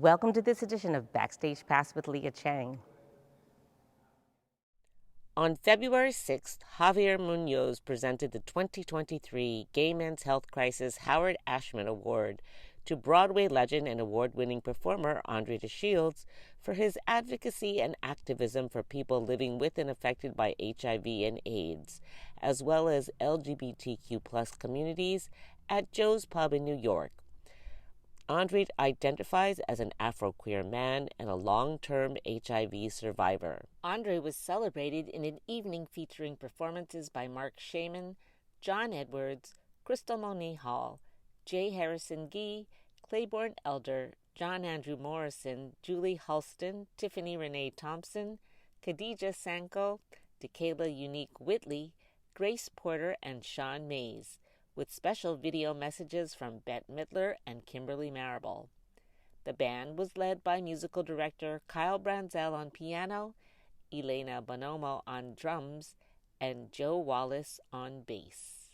Welcome to this edition of Backstage Pass with Leah Chang. On February 6th, Javier Munoz presented the 2023 Gay Men's Health Crisis Howard Ashman Award to Broadway legend and award-winning performer Andre DeShields for his advocacy and activism for people living with and affected by HIV and AIDS, as well as LGBTQ+ communities at Joe's Pub in New York. Andre identifies as an Afro-queer man and a long-term HIV survivor. Andre was celebrated in an evening featuring performances by Mark Shaman, John Edwards, Crystal Monique Hall, J. Harrison Gee, Claiborne Elder, John Andrew Morrison, Julie Hulston, Tiffany Renee Thompson, Khadija Sanko, DeKayla Unique Whitley, Grace Porter, and Sean Mays, with special video messages from Bette Midler and Kimberly Marable. The band was led by musical director Kyle Branzell on piano, Elena Bonomo on drums, and Joe Wallace on bass.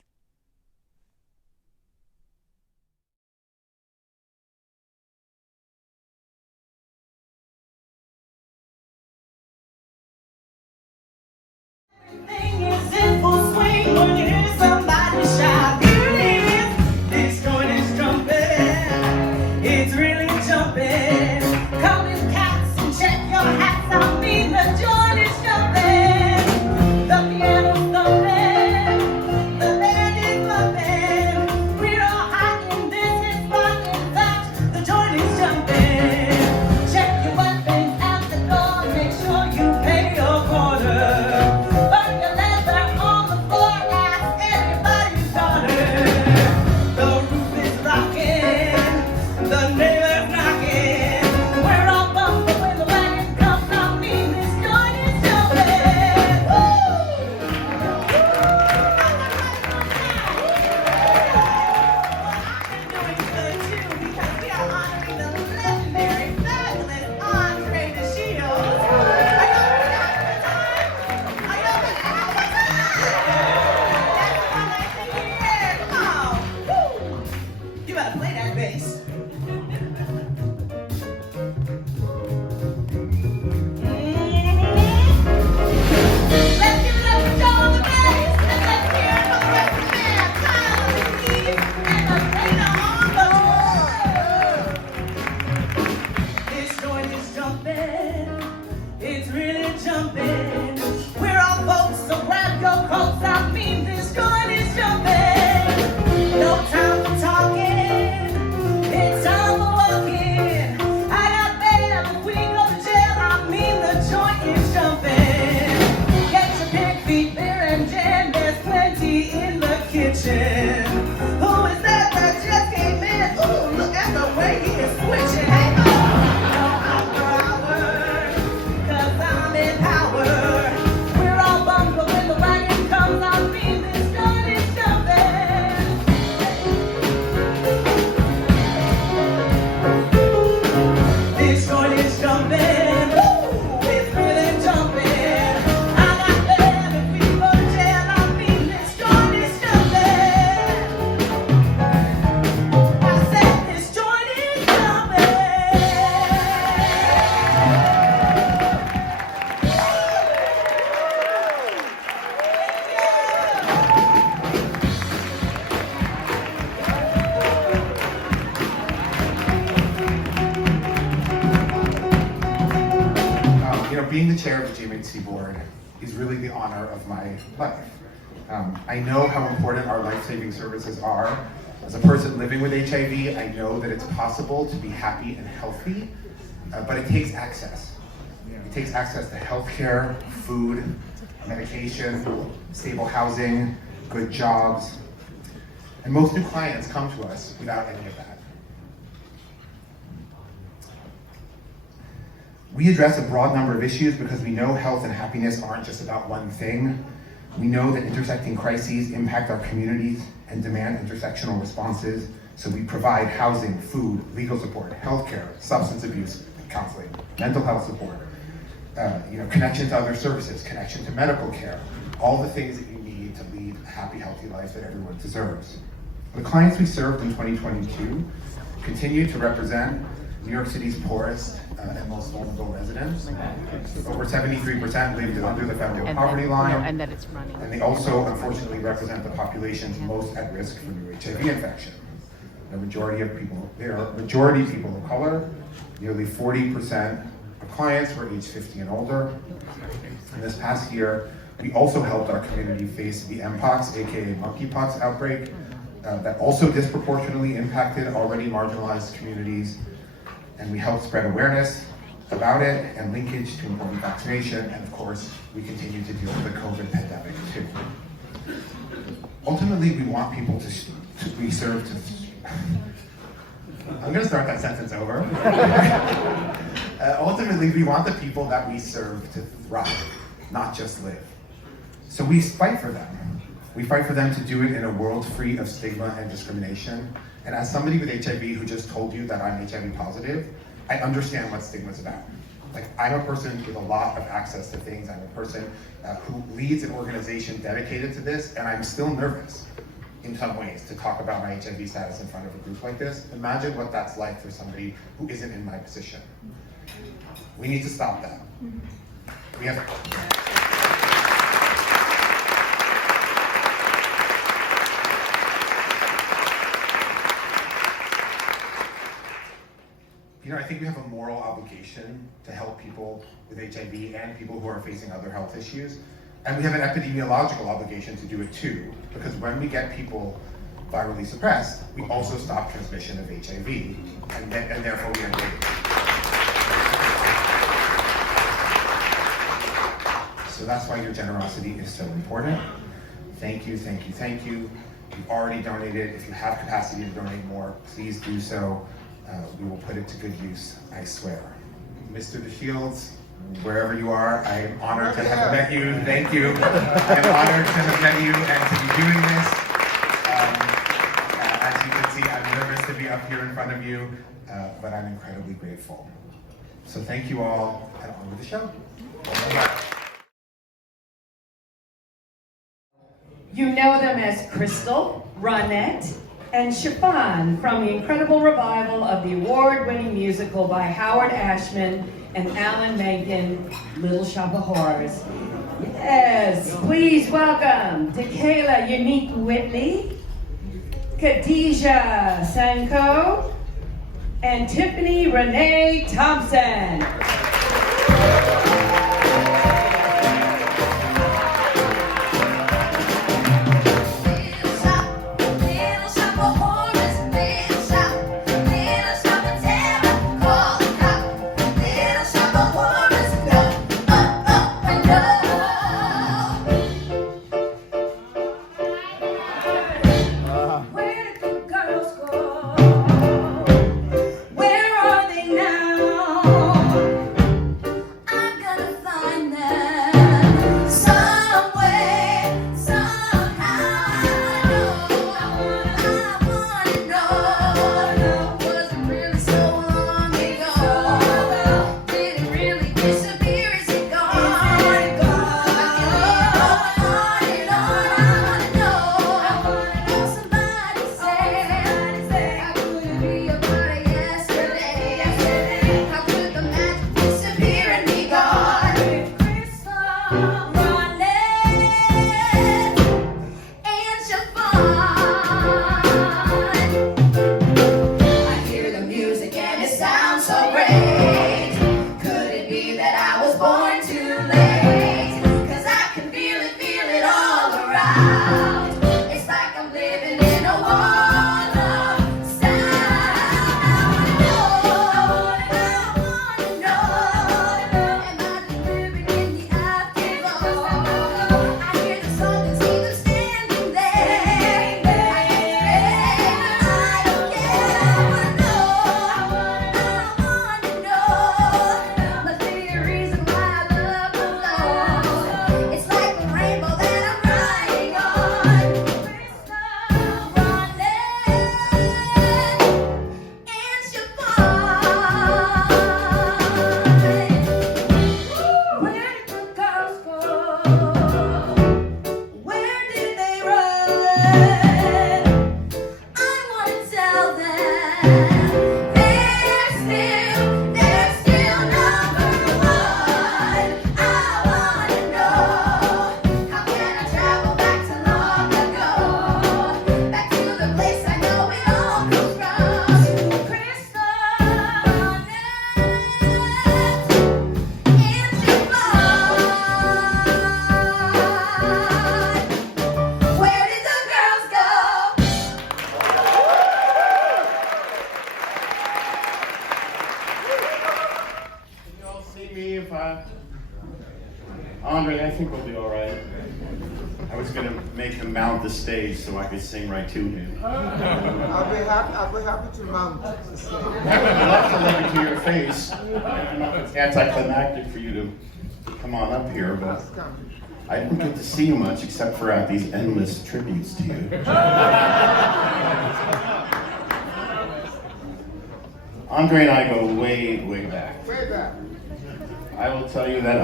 Everything is in full swing when you hear somebody shout. This joint is jumping, it's really jumping. Come in cats and check your hats. I mean the joint is jumping. The piano's thumping, the band is bumping. We're all hot in this hit spot. In fact, the joint is jumping. Check your weapons at the door. Make sure you pay your quarter. It's really jumping. We're all folks, so grab your coats. I mean, this joint is jumping. No time for talking. It's time for walking. I got bail if we go to jail. I mean, the joint is jumping. Get your pig feet, beer and jam. There's plenty in the kitchen. Who is that just came in? Ooh, look at the way he is switching. Hey, being the chair of the GMHC board is really the honor of my life. I know how important our life-saving services are. As a person living with HIV, I know that it's possible to be happy and healthy, but it takes access. It takes access to healthcare, food, medication, stable housing, good jobs. And most new clients come to us without any of that. We address a broad number of issues because we know health and happiness aren't just about one thing. We know that intersecting crises impact our communities and demand intersectional responses, so we provide housing, food, legal support, healthcare, substance abuse counseling, mental health support, connection to other services, connection to medical care, all the things that you need to lead a happy, healthy life that everyone deserves. The clients we served in 2022 continue to represent New York City's poorest and most vulnerable residents. Over 73% lived under the federal poverty line. And that it's running. And they also, unfortunately, represent the populations most at risk for new HIV infection. The majority of people, there are majority people of color. Nearly 40% of clients were age 50 and older. And this past year, we also helped our community face the Mpox, aka monkeypox outbreak, that also disproportionately impacted already marginalized communities. And we helped spread awareness about it and linkage to important vaccination. And of course, we continue to deal with the COVID pandemic too. Ultimately, we want people we serve to, I'm gonna start that sentence over. Ultimately, we want the people that we serve to thrive, not just live. So we fight for them. We fight for them to do it in a world free of stigma and discrimination. And as somebody with HIV who just told you that I'm HIV positive, I understand what stigma is about. Like, I'm a person with a lot of access to things. I'm a person who leads an organization dedicated to this, and I'm still nervous in some ways to talk about my HIV status in front of a group like this. Imagine what that's like for somebody who isn't in my position. We need to stop that. We have. You know, I think we have a moral obligation to help people with HIV and people who are facing other health issues. And we have an epidemiological obligation to do it too, because when we get people virally suppressed, we also stop transmission of HIV, and therefore we end it. So that's why your generosity is so important. Thank you, thank you, thank you. You've already donated. If you have capacity to donate more, please do so. We will put it to good use, I swear. Mr. DeShields, wherever you are, I am honored to have met you. Thank you. I am honored to have met you and to be doing this. As you can see, I'm nervous to be up here in front of you, but I'm incredibly grateful. So thank you all, and on with the show. You know them as Crystal, Ronette, and Chiffon from the incredible revival of the award-winning musical by Howard Ashman and Alan Menken, Little Shop of Horrors. Yes, please welcome Tequila Unique Whitley, Khadijah Sanko, and Tiffany Renee Thompson. Where are they now? mount the stage so I could sing right to him. I'll be happy to mount the stage. I'd love to let it to your face. I don't know if it's anticlimactic for you to come on up here, but I didn't get to see you much except for at these endless tributes to you. Andre and I go way, way back. Way back. I will tell you that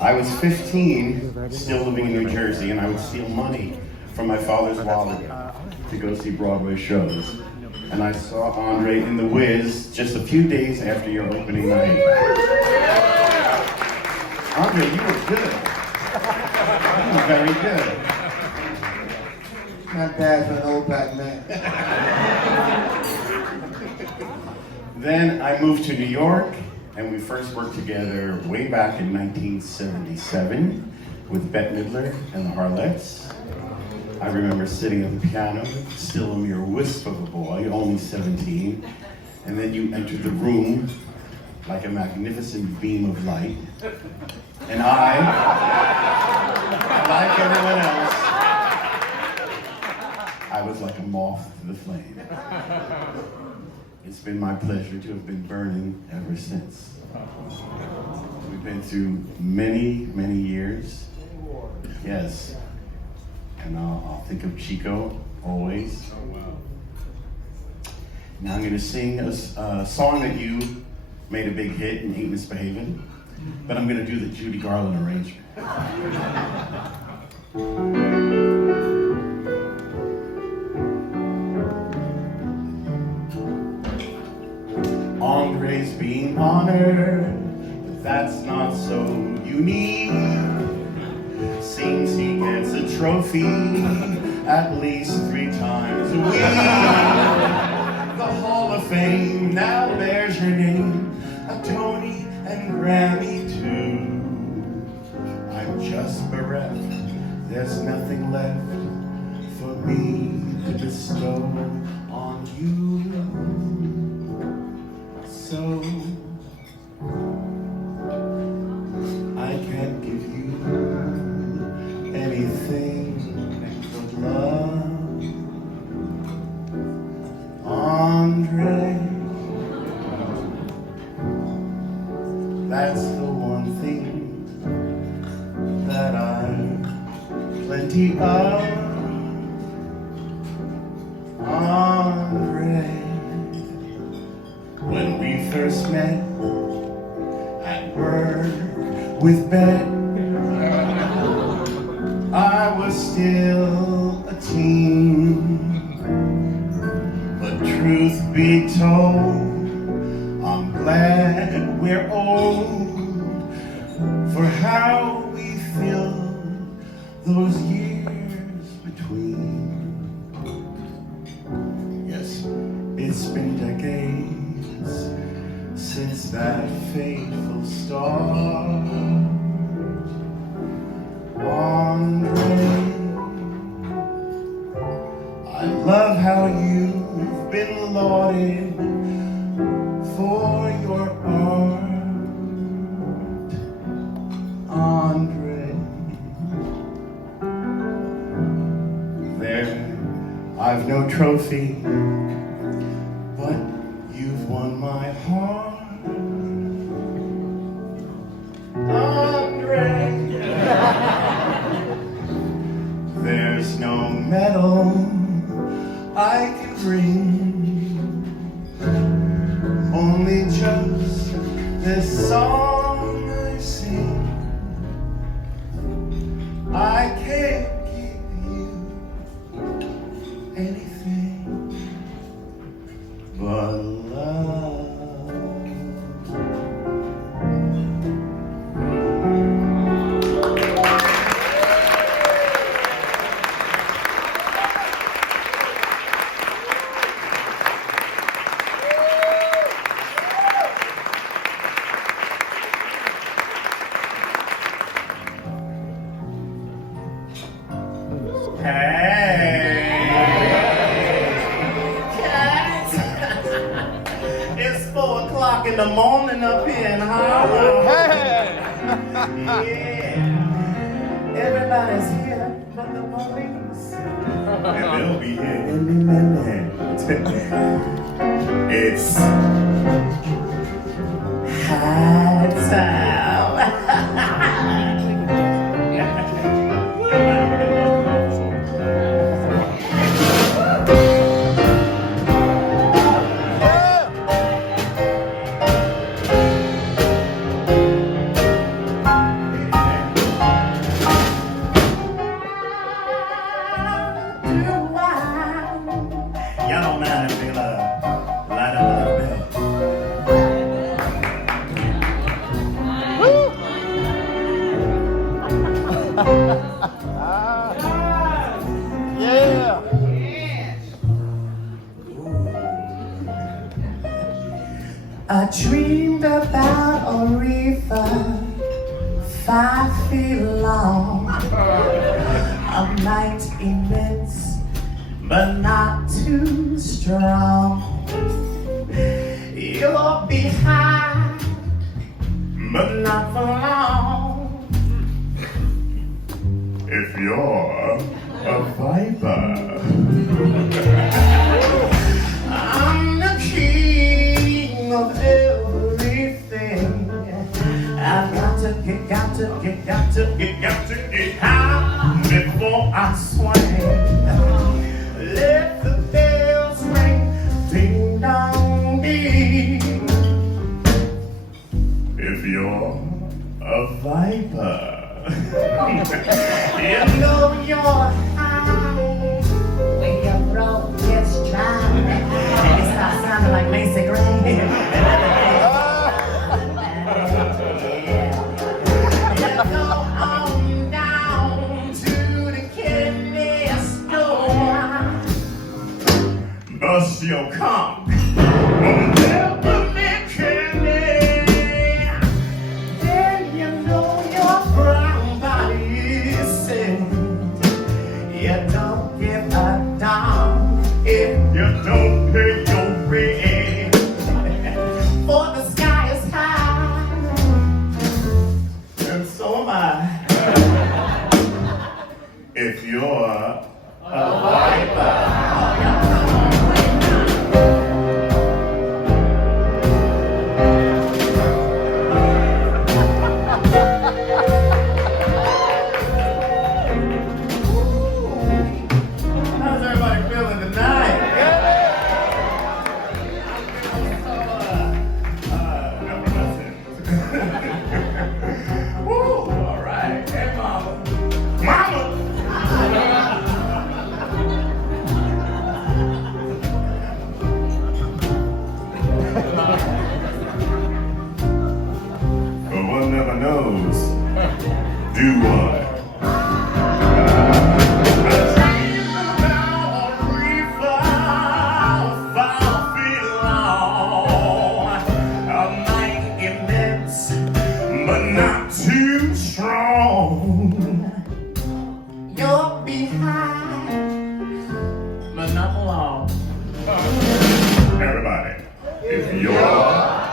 I was 15, still living in New Jersey, and I would steal money from my father's wallet to go see Broadway shows. And I saw Andre in The Wiz just a few days after your opening night. Andre, you were good. You were very good. Not bad for an old black man. Then I moved to New York, and we first worked together way back in 1977 with Bette Midler and the Harlettes. I remember sitting at the piano, still a mere wisp of a boy, only 17, and then you entered the room like a magnificent beam of light, and I, like everyone else, I was like a moth to the flame. It's been my pleasure to have been burning ever since. We've been through many, many years. Yes. And I'll think of Chico always. Now I'm going to sing a song that you made a big hit in Ain't Misbehavin', but I'm going to do the Judy Garland arrangement. Andre's being honored, but that's not so unique. Seems he gets a trophy at least 3 times a week. The Hall of Fame now bears your name, a Tony and Grammy too. I'm just bereft, there's nothing left for me to bestow on you. So I can't give you anything but love, Andre. That's the one thing that I've plenty of, Andre. When we first met at work with Bette, I was still a teen. But truth be told, I'm glad we're old for how we filled those years between. Yes, it's been decades since that fateful start. Andre, I love how you've been lauded for your art, Andre. There, I've no trophy, but you've won my heart, Andre. There's no medal I can bring, only just this song I sing. I can't give you anything but love. It's 4 o'clock in the morning up here in Harlem. Yeah. Everybody's here, but the police and they'll be here any minute. It's high time. Y'all don't mind if we light up a little bit. Yeah. I dreamed about a river 5 feet long, a night immense but not too strong. You're behind, but not for long. If you're a viper, I'm the king of everything. I've got to get high before I swing. Let the bells ring, ding dong ding. if you're a viper, You know you're high when your throat gets dry and it starts sounding like Macy Gray. You go on down to the candy store. bust your conch on peppermint candy. Then you know your brown body is sick. You don't give a damn if You don't pay your rent. for the sky is high, and so am I. If you're a viper. How's everybody feeling tonight? Woo, all right. Hey, mama. Mama! But one never knows, do what? But not too strong. You're behind, but not for long. Everybody, if you're a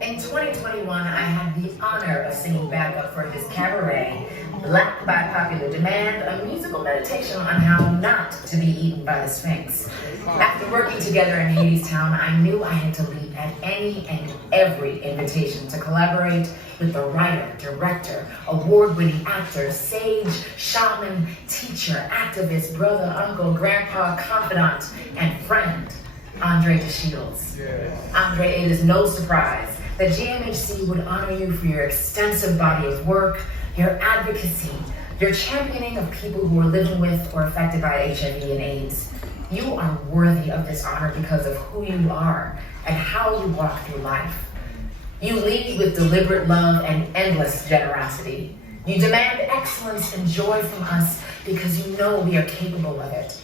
In 2021, I had the honor of singing backup for his cabaret, Black by Popular Demand, a musical meditation on how not to be eaten by the Sphinx. After working together in Hadestown, I knew I had to leap at any and every invitation to collaborate with the writer, director, award-winning actor, sage, shaman, teacher, activist, brother, uncle, grandpa, confidant, and friend, Andre DeShields. Andre, it is no surprise that GMHC would honor you for your extensive body of work, your advocacy, your championing of people who are living with or affected by HIV and AIDS. You are worthy of this honor because of who you are and how you walk through life. You lead with deliberate love and endless generosity. You demand excellence and joy from us because you know we are capable of it.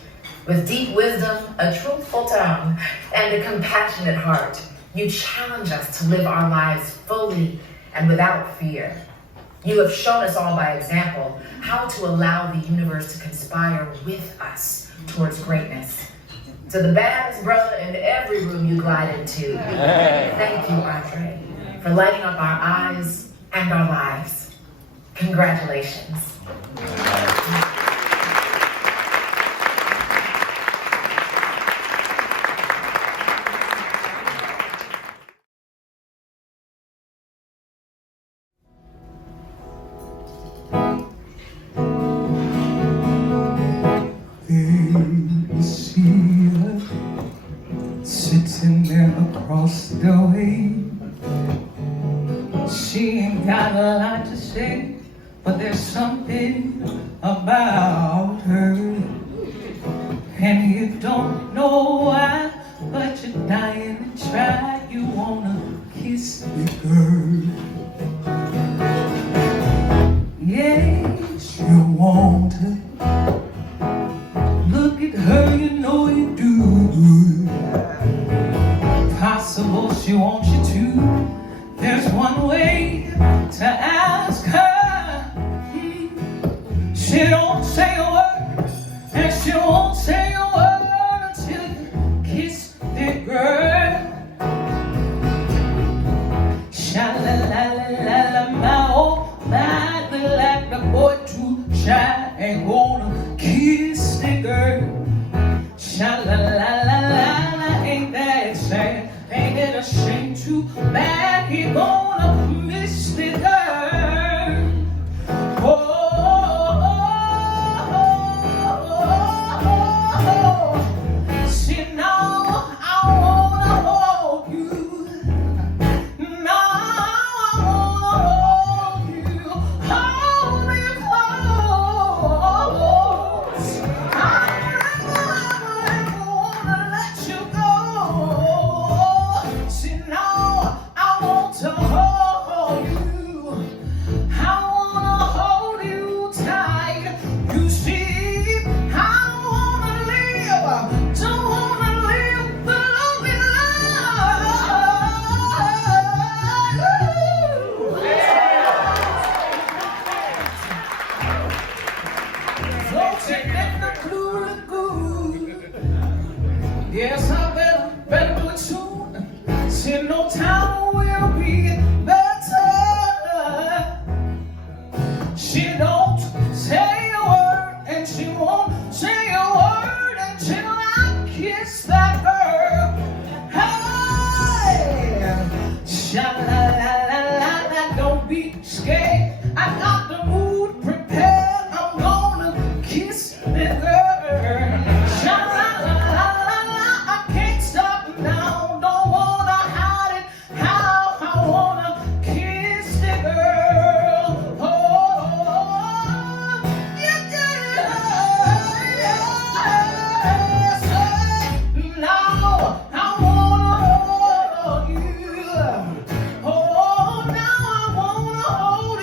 With deep wisdom, a truthful tongue, and a compassionate heart, You challenge us to live our lives fully and without fear. You have shown us all by example how to allow the universe to conspire with us towards greatness. To the baddest brother in every room you glide into, thank you, Andre, for lighting up our eyes and our lives. Congratulations. See her sitting there across the way. She ain't got a lot to say, but there's something about her. And you don't know why, but you're dying to try. You wanna kiss the girl. Yes, you want her. Look at her, you know you do. Possible she wants you to. There's one way to ask her. She don't say a word, and she won't say a word until you kiss the girl. Sha-la-la-la-la-la, my old man, like the boy too shy, ain't gonna kiss the girl. Sha-la-la-la-la-la, ain't that sad? Ain't it a shame too bad he gonna miss the girl? Oh, see now I wanna hold you. Now I wanna hold you. Hold me close. I wanna let you go. See now I want to hold you. I wanna hold you tight. You see, I wanna live. Don't wanna live the lonely life. Floating in the blue lagoon. Yes, I better do it soon. See, no time will be better. She don't say a word, and she won't say a word until I kiss that girl. Hey, sha-la-la-la-la-la, don't be scared. I got the mood prepared. I'm gonna kiss the girl. Sha-la-la-la-la-la, I can't stop now. Don't wanna hide it. How I wanna kiss the girl. Oh, yeah, yes. Now I wanna hold you. Oh, now I wanna hold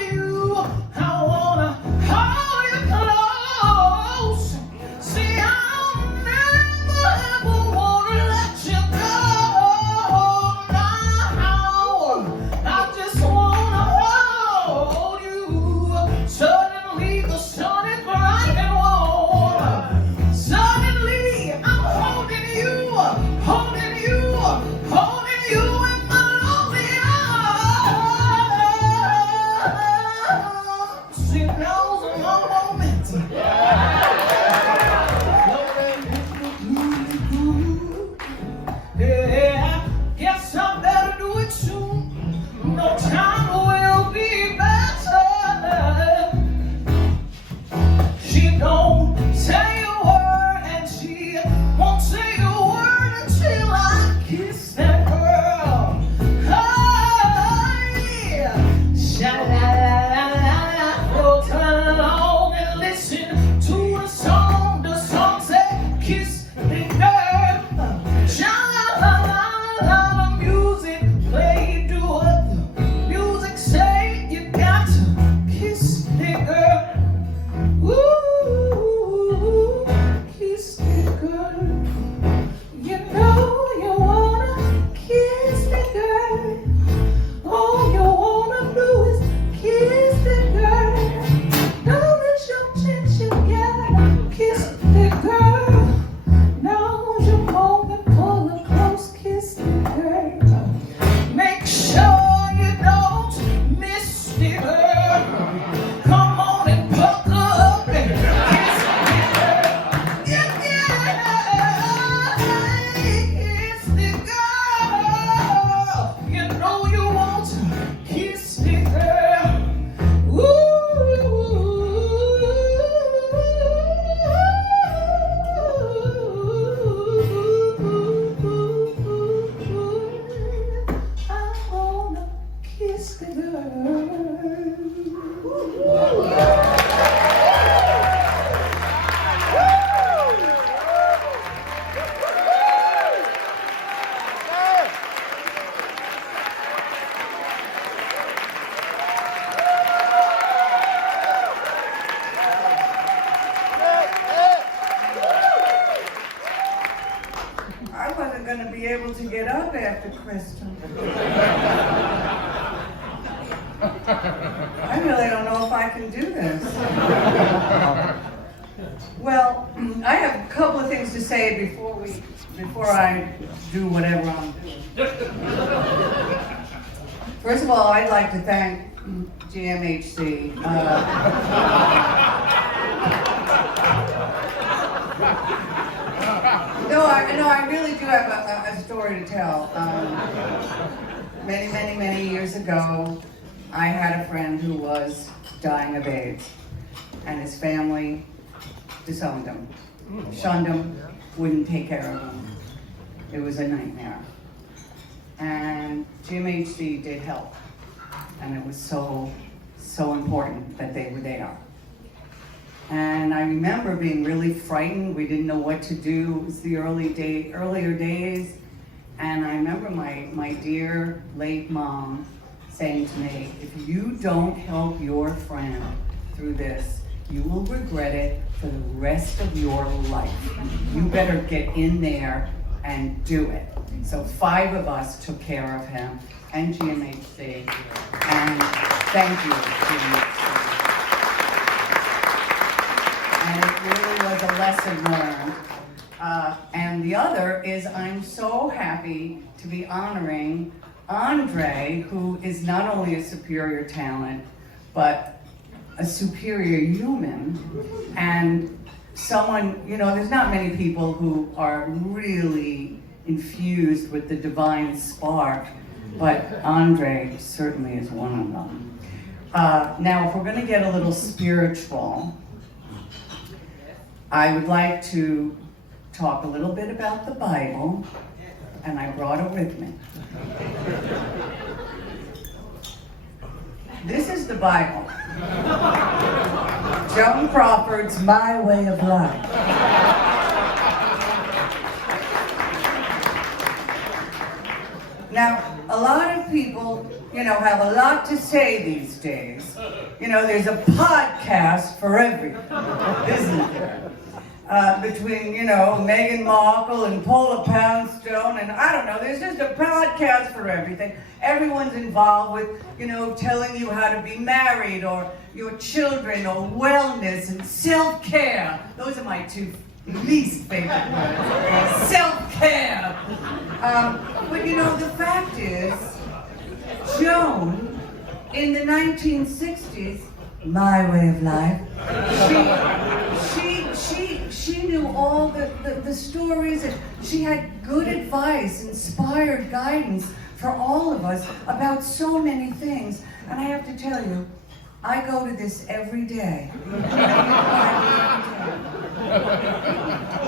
me, girl. Come on and pucker up and kiss me, girl. Yeah, kiss me, girl. You know you want to kiss me, girl. I wanna kiss the girl. I wasn't going to be able to get up after Kristen. I really don't know if I can do this. Well, I have a couple of things to say before I do whatever I'm doing. First of all, I'd like to thank GMHC. No, I really do have a story to tell. Many years ago, I had a friend who was dying of AIDS, and his family disowned him, shunned him, wouldn't take care of him. It was a nightmare. And GMHC did help, and it was so important that they were there. And I remember being really frightened. We didn't know what to do. It was the earlier days. And I remember my dear late mom saying to me, if you don't help your friend through this, you will regret it for the rest of your life. You better get in there and do it. So 5 of us took care of him and GMHC. And thank you, GMHC. And it really was a lesson learned. And the other is I'm so happy to be honoring Andre, who is not only a superior talent, but a superior human. And someone, there's not many people who are really infused with the divine spark, but Andre certainly is one of them. Now, if we're going to get a little spiritual, I would like to talk a little bit about the Bible, and I brought it with me. This is the Bible. Joan Crawford's My Way of Life. Now, a lot of people, have a lot to say these days. There's a podcast for everything, isn't there? Between, Meghan Markle and Paula Poundstone, and I don't know, there's just a podcast for everything. Everyone's involved with, telling you how to be married, or your children, or wellness and self-care. Those are my 2 least favorite words. Self-care. But the fact is, Joan, in the 1960s, My Way of Life, she knew all the stories, and she had good advice, inspired guidance for all of us about so many things. And I have to tell you, I go to this every day.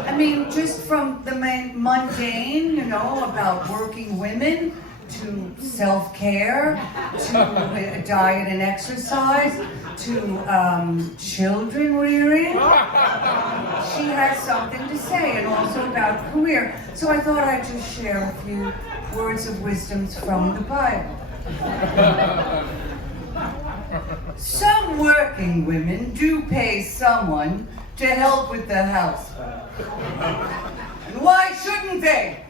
I mean, just from the mundane, about working women, to self-care, to diet and exercise, to children rearing. She has something to say, and also about career. So I thought I'd just share a few words of wisdom from the Bible. Some working women do pay someone to help with the housework. And why shouldn't they?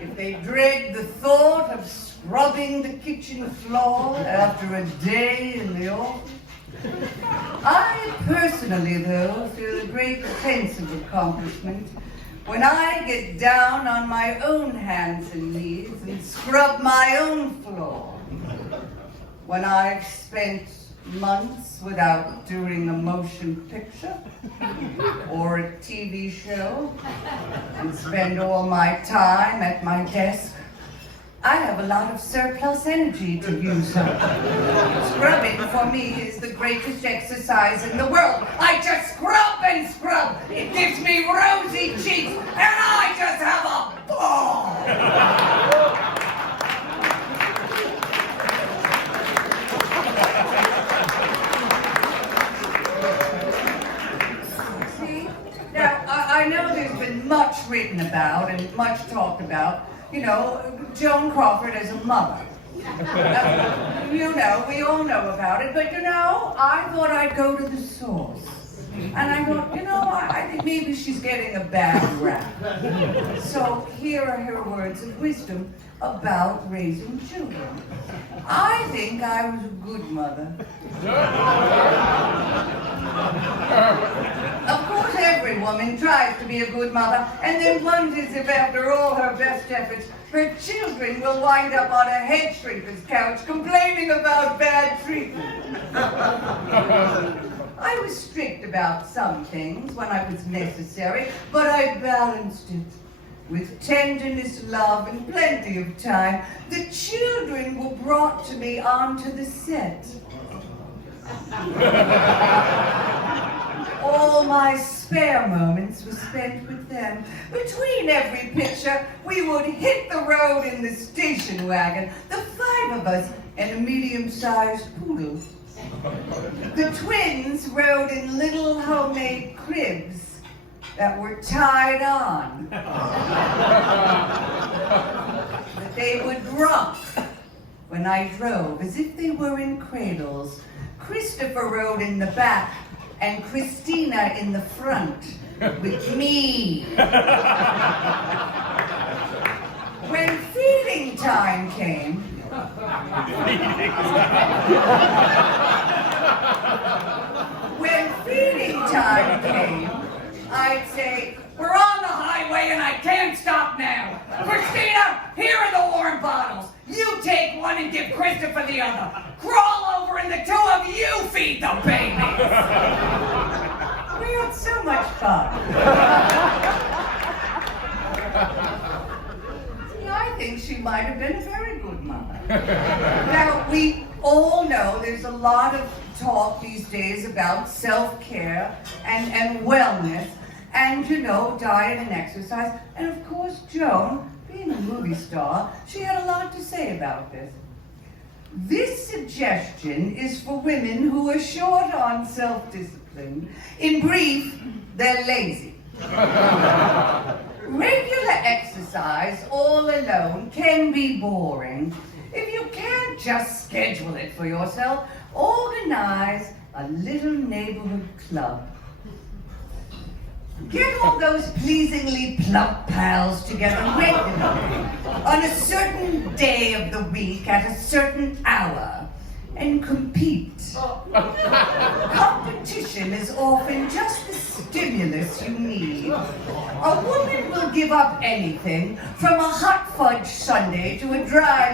If they dread the thought of scrubbing the kitchen floor after a day in the office. I personally, though, feel a great sense of accomplishment when I get down on my own hands and knees and scrub my own floor. when I've spent months without doing a motion picture or a TV show and spend all my time at my desk, I have a lot of surplus energy to use up. Scrubbing for me is the greatest exercise in the world. I just scrub and scrub. It gives me rosy cheeks, and I just have a ball. See? Now, I know there's been much written about and much talked about, you know, Joan Crawford as a mother. You know, we all know about it, but you know, I thought I'd go to the source. And I thought, you know, I think maybe she's getting a bad rap. So here are her words of wisdom about raising children. I think I was a good mother. Of course, every woman tries to be a good mother and then wonders if after all her best efforts, her children will wind up on a head shrinker's couch complaining about bad treatment. I was strict about some things when I was necessary, but I balanced it. With tenderness, love, and plenty of time, the children were brought to me onto the set. All my spare moments were spent with them. Between every picture, we would hit the road in the station wagon, the 5 of us, and a medium-sized poodle. The twins rode in little homemade cribs that were tied on. But they would rock when I drove, as if they were in cradles. Christopher rode in the back, and Christina in the front, with me. When feeding time came, I'd say, we're on the highway and I can't stop now. Christina, here are the warm bottles. You take one and give Christopher the other. Crawl over and the 2 of you feed the babies. We had so much fun. I think she might have been a very good mother. Now, we all know there's a lot of talk these days about self-care and wellness and, you know, diet and exercise. And of course, Joan, being a movie star, she had a lot to say about this. This suggestion is for women who are short on self-discipline. In brief, they're lazy. Regular exercise all alone can be boring. If you can't just schedule it for yourself, organize a little neighborhood club. Get all those pleasingly plump pals together regularly on a certain day of the week at a certain hour and compete. Competition is often just the stimulus you need. A woman will give up anything from a hot fudge sundae to a dry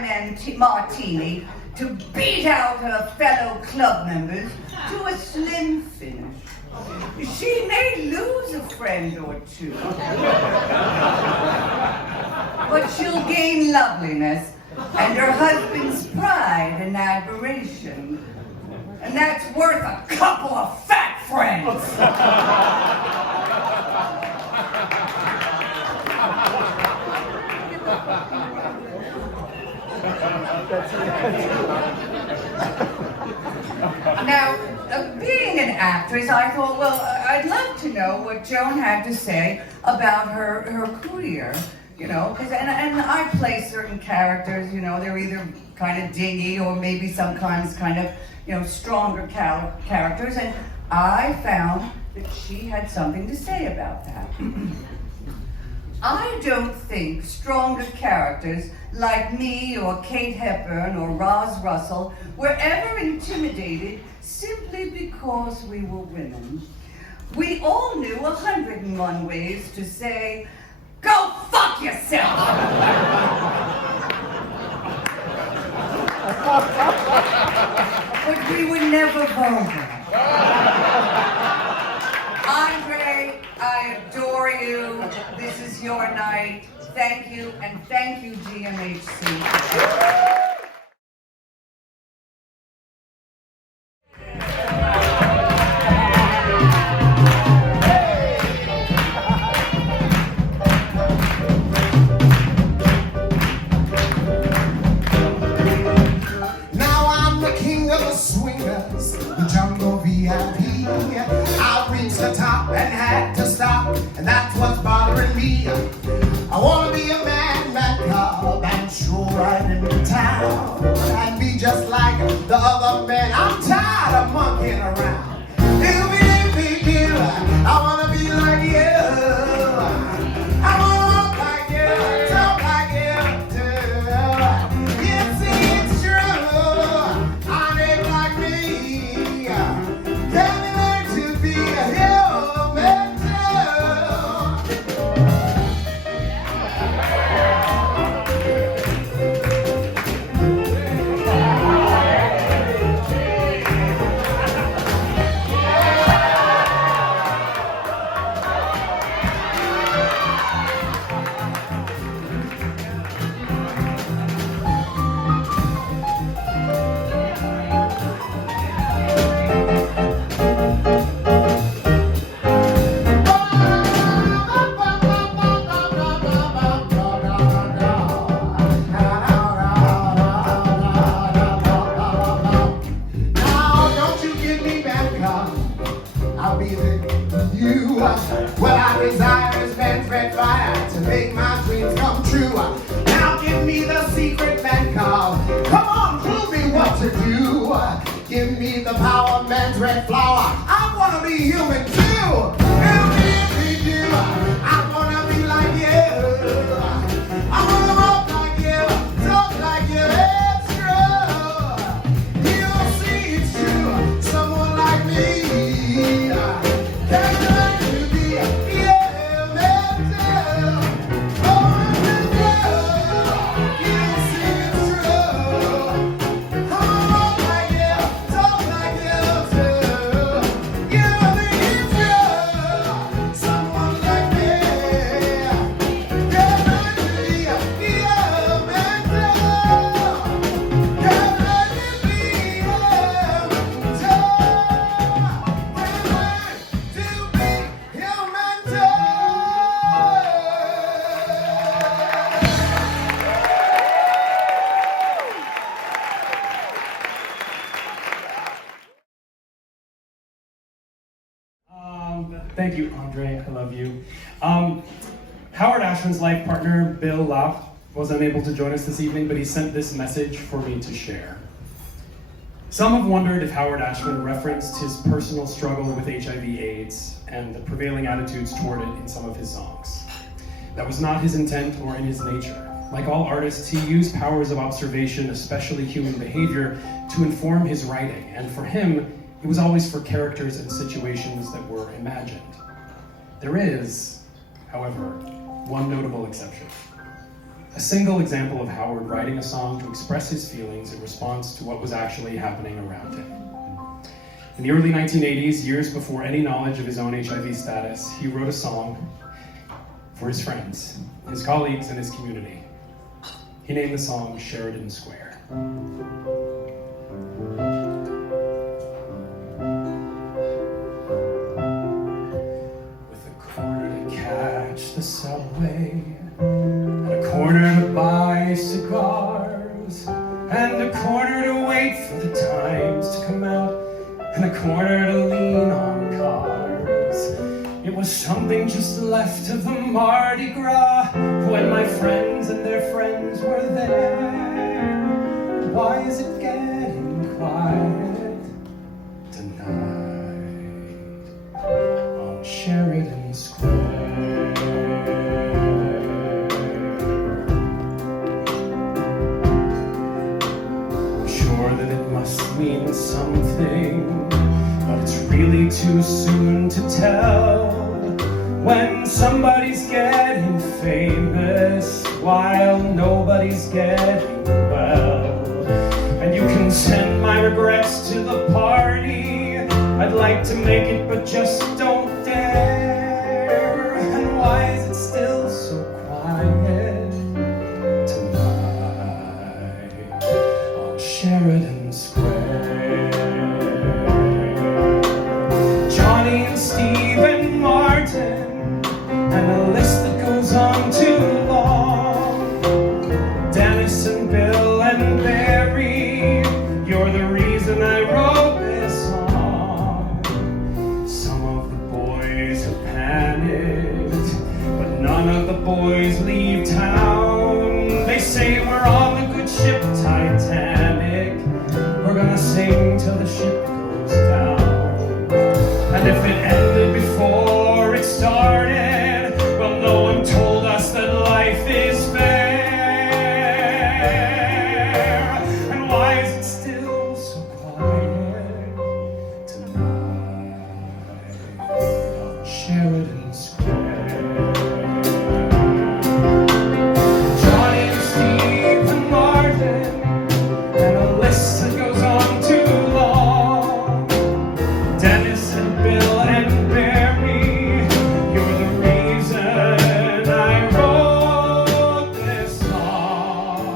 martini to beat out her fellow club members to a slim finish. She may lose a friend or two, but she'll gain loveliness and her husband's pride and admiration. And that's worth a couple of fat friends. Now, being an actress, I thought, well, I'd love to know what Joan had to say about her career. You know, and I play certain characters, you know, they're either kind of dingy or maybe sometimes kind of, you know, stronger characters, and I found that she had something to say about that. I don't think stronger characters like me or Kate Hepburn or Roz Russell were ever intimidated simply because we were women. We all knew 101 ways to say, "Go fuck yourself!" but we were never vulgar. Andre, I adore you. This is your night. Thank you, and thank you, GMHC. I reached the top and had to stop, and that's what's bothering me. I want to be a man cub and stroll right into town and be just like the other men. I'm tired of monkeying around. I want to be like you. I want to walk like you, talk like you too. Yes, it's true. I ain't like me. Can you learn to be a human what I desire is men's red fire to make my dreams come true. Now give me the secret man call. Come on, prove me what to do. Give me the power of man's red flower. I want to be human too. Help me do. I want to be like you. I want to walk like you, talk like you. It's true. You'll see it's true. Someone like me. Thank you, Andre. I love you. Howard Ashman's life partner, Bill Lapp, was unable to join us this evening, but he sent this message for me to share. Some have wondered if Howard Ashman referenced his personal struggle with HIV/AIDS and the prevailing attitudes toward it in some of his songs. That was not his intent or in his nature. Like all artists, he used powers of observation, especially human behavior, to inform his writing, and for him, it was always for characters and situations that were imagined. There is, however, one notable exception. A single example of Howard writing a song to express his feelings in response to what was actually happening around him. In the early 1980s, years before any knowledge of his own HIV status, he wrote a song for his friends, his colleagues, and his community. He named the song Sheridan Square. The subway, and a corner to buy cigars, and a corner to wait for the times to come out, and a corner to lean on cars. It was something just left of the Mardi Gras when my friends and their friends were there. Why is it getting quiet tonight on Sheridan Square? That it must mean something, but it's really too soon to tell when somebody's getting famous while nobody's getting well. And You can send my regrets to the party. I'd like to make it, but just don't dare. And why is it still so quiet tonight on Sheridan Square? Johnny and Steve and Martin, and a list that goes on too long. Dennis and Bill and Barry, you're the reason I wrote this song. Some of the boys have panicked, but none of the boys leave town. They say we're on the good ship Titanic. We're gonna sing till the ship goes down. And if it ended before it started, well, no one told us that life is fair. And why is it still so quiet tonight on Sheridan Square? Johnny and Steve and Martin, and a list that goes on too long. Dennis and Bill and Barry, you're the reason I wrote this song.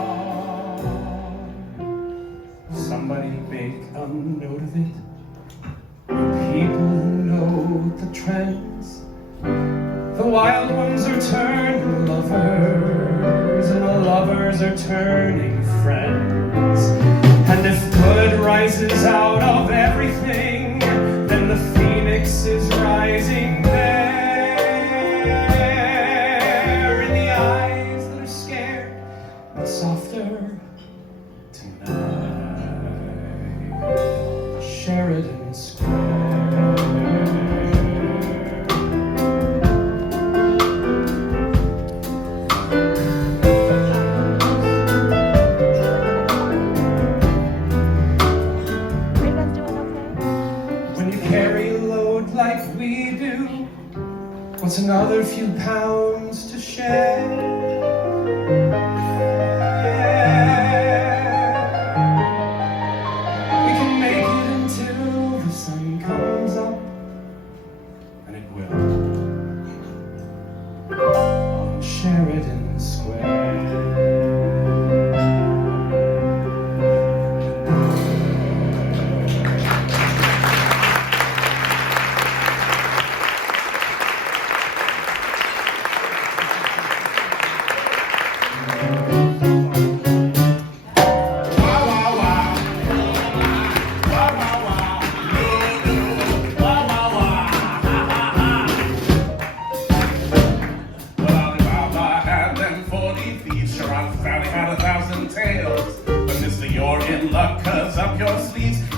Somebody make a note of it. People who know the trends. The wild ones are turning lovers, and the lovers are turning friends. And if good rises out of everything, then the phoenix is rising there. In the eyes that are scared, but softer tonight on Sheridan Square. When you carry a load like we do, what's another few pounds to share? We can make it until the sun comes up, and it will, on Sheridan Square.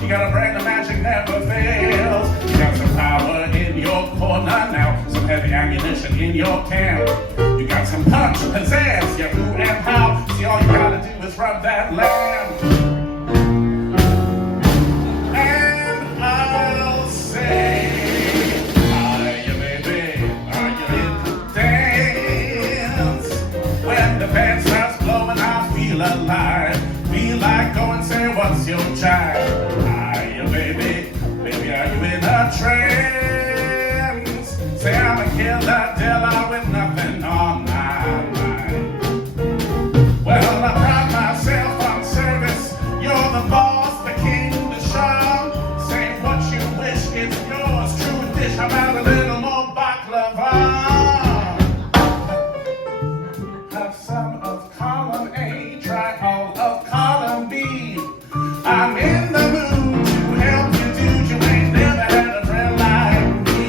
You gotta brag the magic never fails. You got some power in your corner now, some heavy ammunition in your camp. You got some punch, pizzazz, yeah, who and how. See, all you gotta do is rub that lamb. And I'll say, are you baby, are you in the dance? When the band starts blowing, I feel alive. Feel like go and say, what's your jive? Are you baby, baby, are you in a trance? Say I'm a killer dealer with nothing on my mind. Well, I pride myself on service. You're the boss, the king, the show. Say what you wish, it's yours. True dish, how about a little more baklava? Have some of column A, try all of column B. I'm in the mood to help you, dude. You ain't never had a friend like me.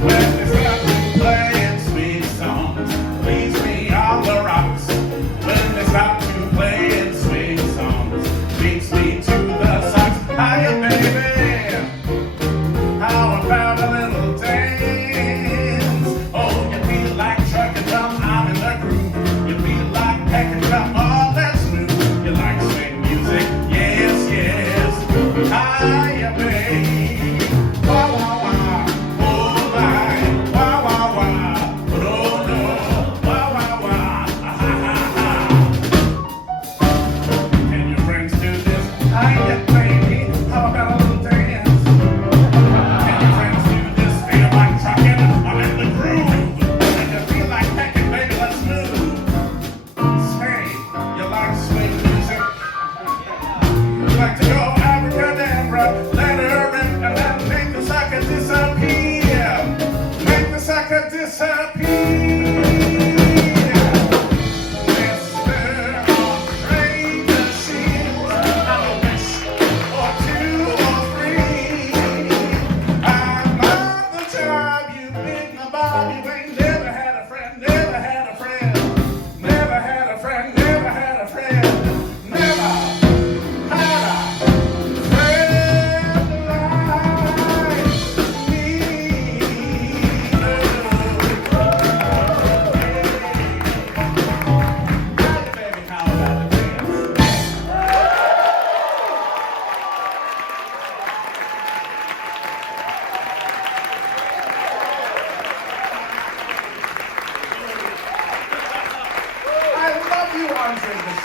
When it's got me playing sweet songs, leaves me on the rocks. When they stop you playing sweet songs, beats me to the socks. Hiya, baby. How about a little dance? Oh, you feel like trucking drum, I'm in the groove. You feel like packing drum, all that's smooth. You like swing music, yes, yes. Hiya, babe. Wah, wah, wah. Oh, my. Wah, wah, wah. Oh, no. Wah, wah, wah. Ha, ha, ha, ha. Can you bring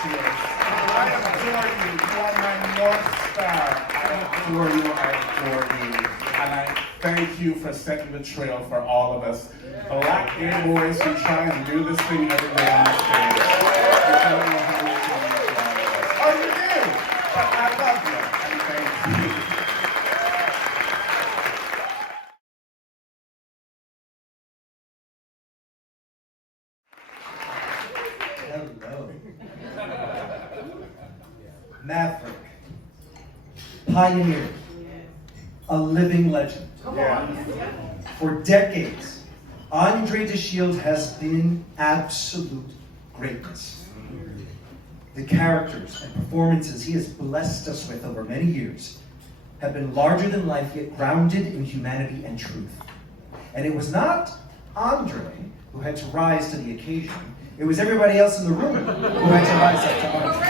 Shields. I adore you. You are my North Star. I adore you. I adore you. And I thank you for setting the trail for all of us Black gay boys who try and do this thing every day on the stage. You don't know how much you mean to all of us. Oh, you do? But I love you. And thank you. Hello. Maverick. Pioneer. A living legend. Yeah. For decades, Andre DeShields has been absolute greatness. The characters and performances he has blessed us with over many years have been larger than life, yet grounded in humanity and truth. And it was not Andre who had to rise to the occasion. It was everybody else in the room who had to rise up to Andre.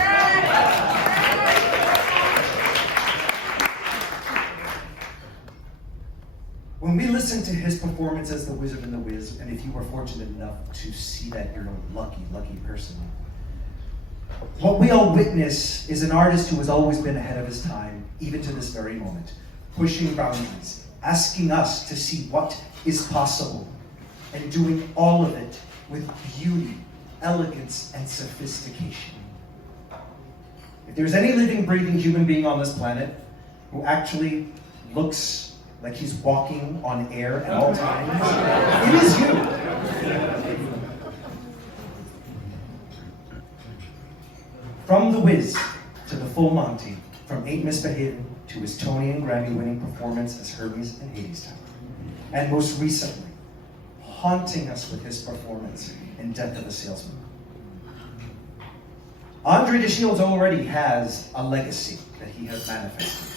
When we listen to his performance as the Wizard and the Wiz, and if you were fortunate enough to see that, you're a lucky, lucky person. What we all witness is an artist who has always been ahead of his time, even to this very moment, pushing boundaries, asking us to see what is possible, and doing all of it with beauty, elegance, and sophistication. If there's any living, breathing human being on this planet who actually looks like he's walking on air at all times, it is you. From The Wiz to the Full Monty, from Ain't Misbehavin' to his Tony and Grammy-winning performance as Hermes in Hadestown, and most recently, haunting us with his performance in Death of a Salesman. Andre DeShields already has a legacy that he has manifested.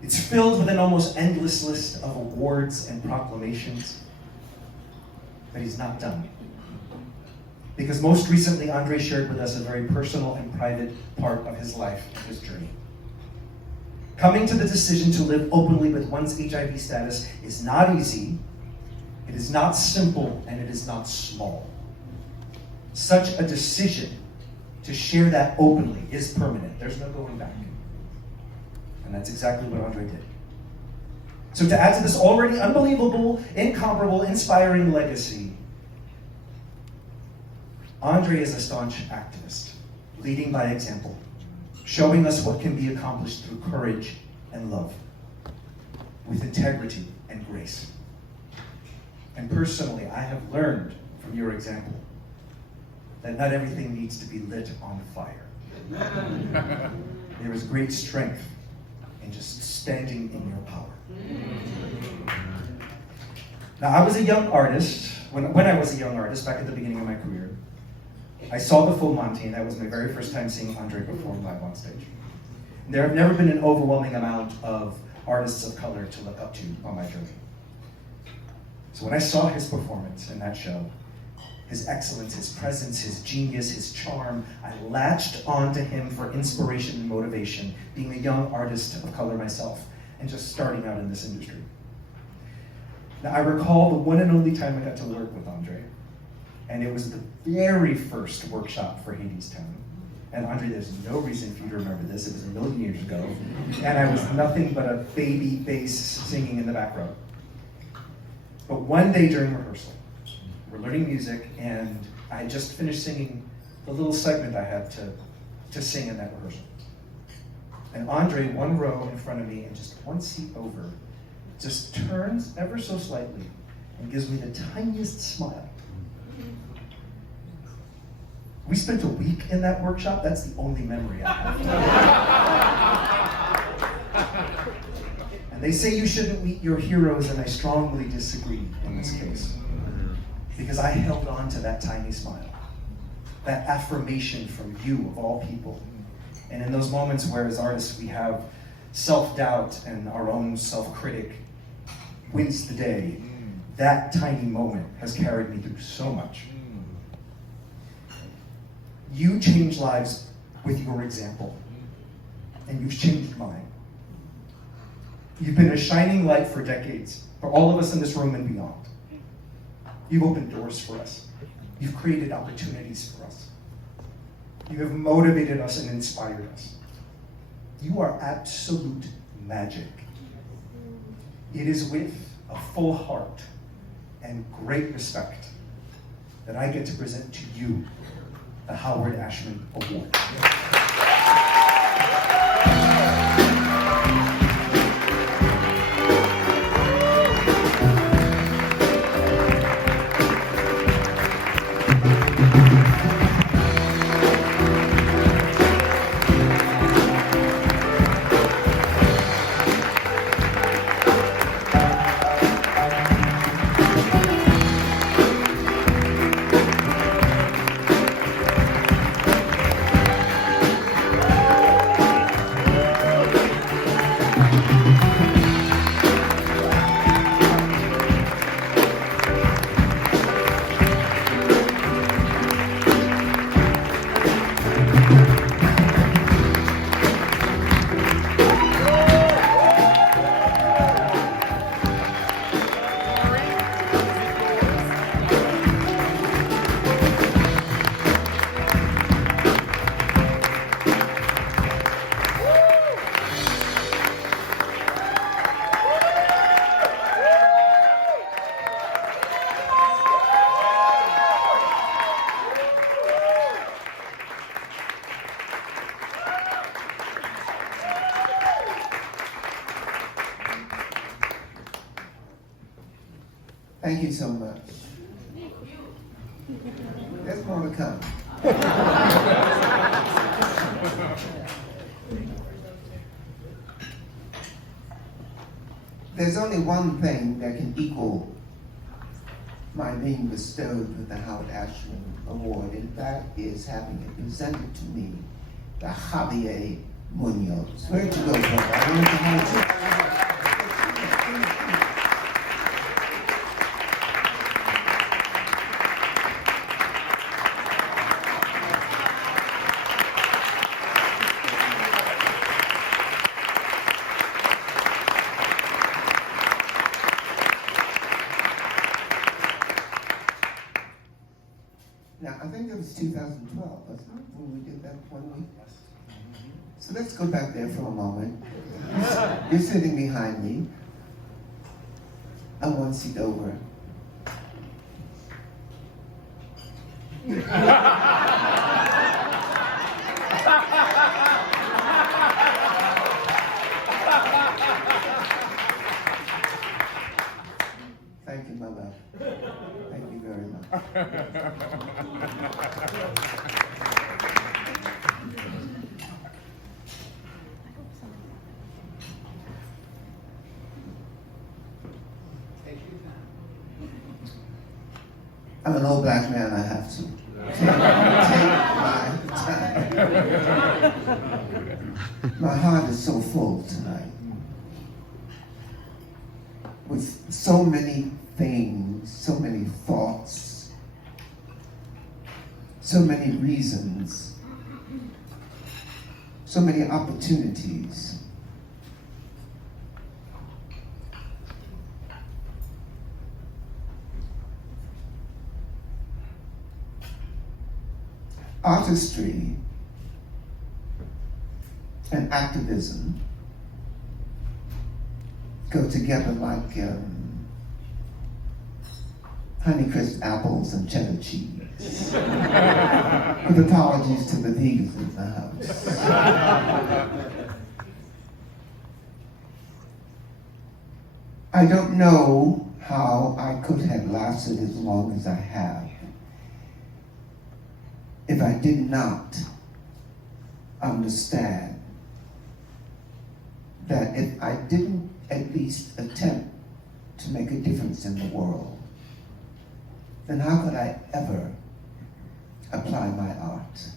It's filled with an almost endless list of awards and proclamations, but he's not done. Because most recently, Andre shared with us a very personal and private part of his life and his journey. Coming to the decision to live openly with one's HIV status is not easy, it is not simple, and it is not small. Such a decision to share that openly is permanent. There's no going back. And that's exactly what Andre did. So to add to this already unbelievable, incomparable, inspiring legacy, Andre is a staunch activist, leading by example, showing us what can be accomplished through courage and love, with integrity and grace. And personally, I have learned from your example that not everything needs to be lit on fire. There is great strength in just standing in your power. Now, I was a young artist, when I was a young artist, back at the beginning of my career, I saw the Full Monty, and that was my very first time seeing Andre perform live on stage. And there have never been an overwhelming amount of artists of color to look up to on my journey. So when I saw his performance in that show, his excellence, his presence, his genius, his charm, I latched onto him for inspiration and motivation, being a young artist of color myself, and just starting out in this industry. Now, I recall the one and only time I got to work with Andre, and it was the very first workshop for Hadestown. And Andre, there's no reason for you to remember this, it was a million years ago, and I was nothing but a baby bass singing in the back row. But one day during rehearsal, we're learning music, and I had just finished singing the little segment I had to sing in that rehearsal. And Andre, one row in front of me and just one seat over, just turns ever so slightly and gives me the tiniest smile. We spent a week in that workshop. That's the only memory I have. And they say you shouldn't meet your heroes, and I strongly disagree in this case. Because I held on to that tiny smile, that affirmation from you, of all people. And in those moments where as artists we have self-doubt and our own self-critic wins the day, that tiny moment has carried me through so much. You change lives with your example, and you've changed mine. You've been a shining light for decades, for all of us in this room and beyond. You've opened doors for us. You've created opportunities for us. You have motivated us and inspired us. You are absolute magic. It is with a full heart and great respect that I get to present to you the Howard Ashman Award. Thank you so much. There's more to come. There's only one thing that can equal my being bestowed with the Howard Ashman Award, and that is having it presented to me by Javier Munoz. Where'd you go, brother? I wanted to hold you. Now, I think it was 2012, wasn't it, when we did that 1 week? So let's go back there for a moment. You're sitting behind me. I'm one seat over. Thank you, my love. Thank you very much. I'm an old black man, I have to take my time. My heart is so full tonight with so many things, so many thoughts, so many reasons, so many opportunities. Artistry and activism go together like Honeycrisp apples and cheddar cheese. With apologies to the vegans in the house. I don't know how I could have lasted as long as I have if I did not understand that if I didn't at least attempt to make a difference in the world, then how could I ever apply my art?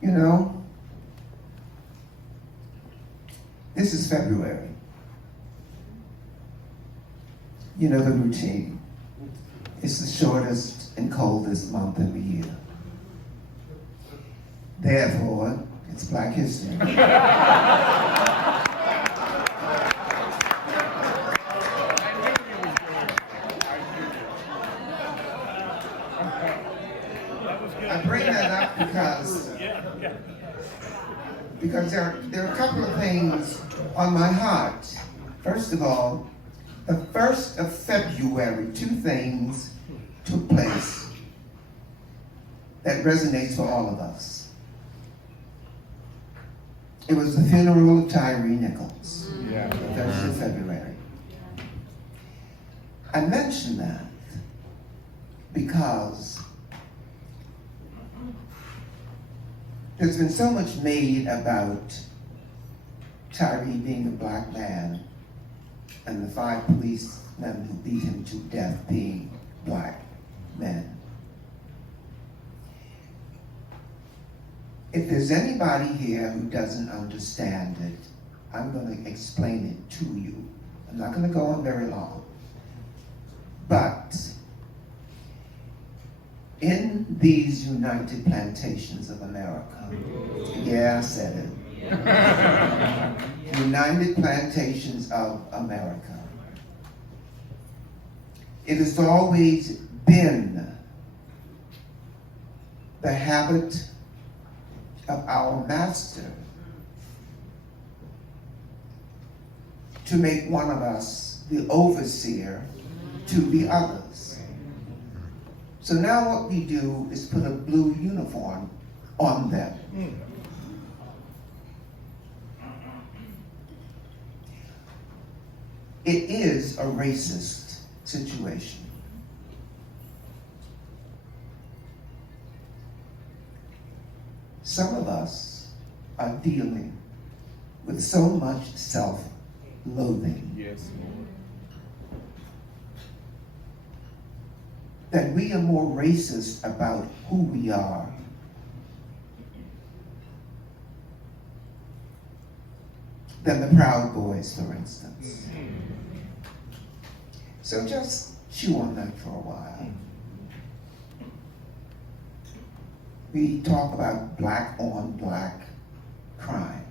You know, this is February. You know the routine. It's the shortest and coldest month of the year. Therefore, it's Black History. I bring that up because there are a couple of things on my heart. First of all, the 1st of February, 2 things took place that resonates for all of us. It was the funeral of Tyree Nichols, the 1st of February. I mention that because there's been so much made about Tyree being a black man and the 5 policemen who beat him to death being black men. If there's anybody here who doesn't understand it, I'm going to explain it to you. I'm not going to go on very long. But in these United Plantations of America, yeah, I said it. United Plantations of America. It has always been the habit of our master to make one of us the overseer to the others. So now what we do is put a blue uniform on them. It is a racist situation. Some of us are dealing with so much self-loathing that we are more racist about who we are than the Proud Boys, for instance. So just chew on that for a while. We talk about black on black crime.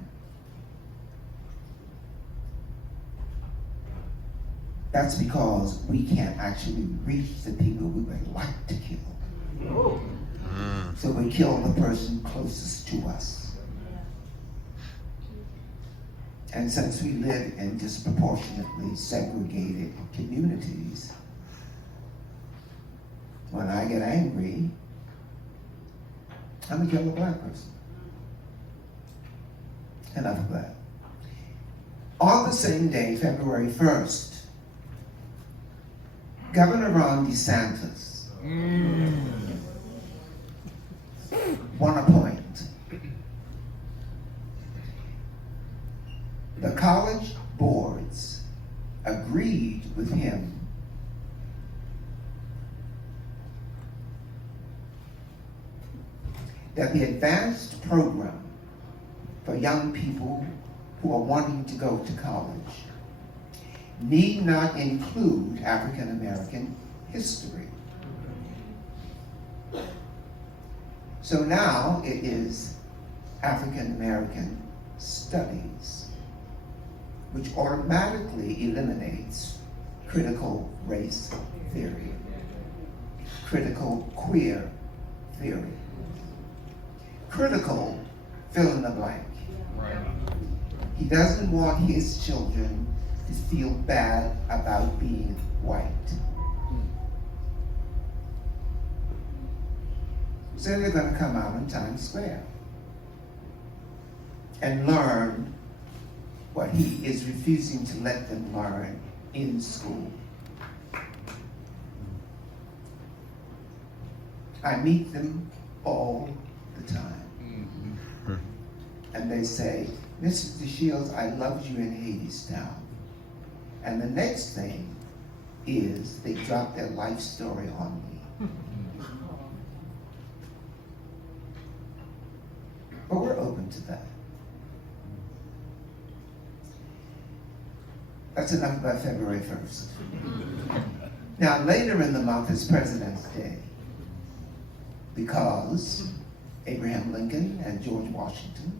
That's because we can't actually reach the people we would like to kill. So we kill the person closest to us. And since we live in disproportionately segregated communities, when I get angry, I'm gonna kill a black person. Enough of that. On the same day, February 1st, Governor Ron DeSantis won a point. The college boards agreed with him that the advanced program for young people who are wanting to go to college need not include African American history. So now it is African American studies, which automatically eliminates critical race theory, critical queer theory, critical fill in the blank. He doesn't want his children to feel bad about being white. So they're going to come out in Times Square and learn what he is refusing to let them learn in school. I meet them all the time. And they say, Mr. DeShields, I loved you in Hadestown. And the next thing is they drop their life story on me. But we're open to that. That's enough about February 1st. Now, later in the month is President's Day, because Abraham Lincoln and George Washington,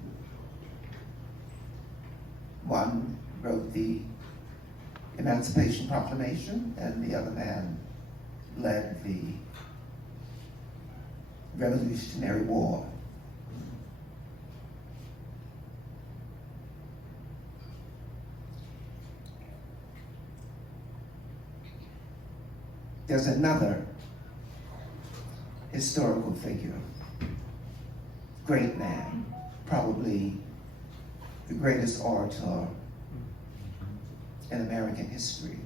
one wrote the Emancipation Proclamation, and the other man led the Revolutionary War. There's another historical figure, great man, probably the greatest orator in American history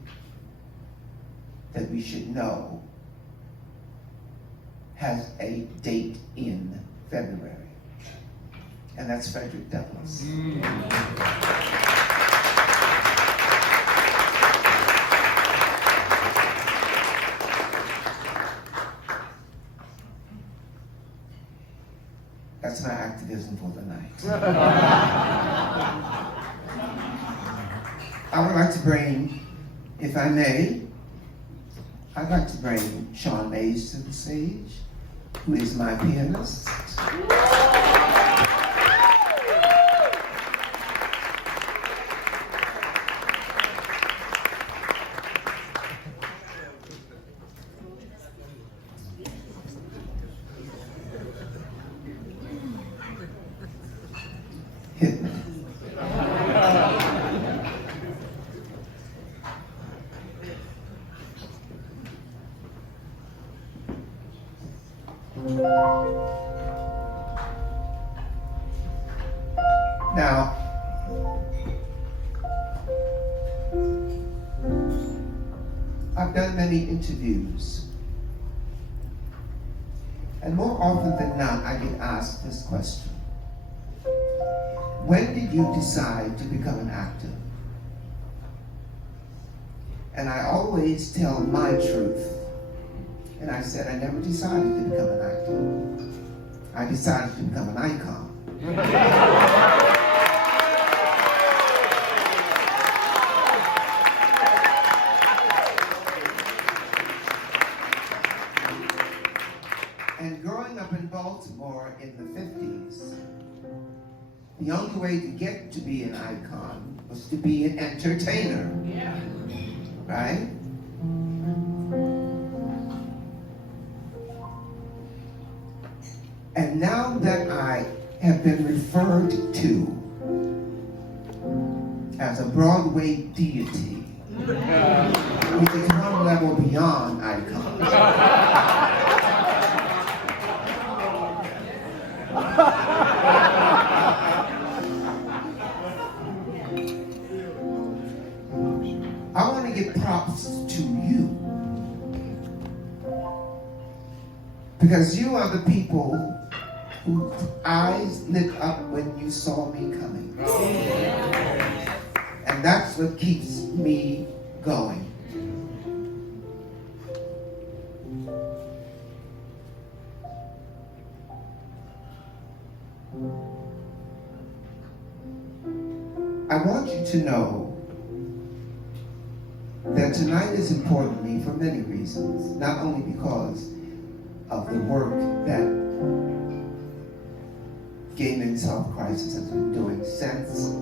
that we should know, has a date in February, and that's Frederick Douglass. That's my activism for the night. I would like to bring, if I may, I'd like to bring Sean Mays to the stage, who is my pianist. Hit me. Now, I've done many interviews, and more often than not, I get asked this question: when did you decide to become an actor? And I always tell my truth. And I said, I never decided to become an actor. I decided to become an icon. And growing up in Baltimore in the 50s, the only way to get to be an icon was to be an entertainer. Yeah. Right? And now that I have been referred to as a Broadway deity, which is one level beyond icon. I want to give props to you, because you are the people whose eyes lit up when you saw me coming. And that's what keeps me going. I want you to know that tonight is important to me for many reasons, not only because of the work that Gay Men's Health Crisis has been doing since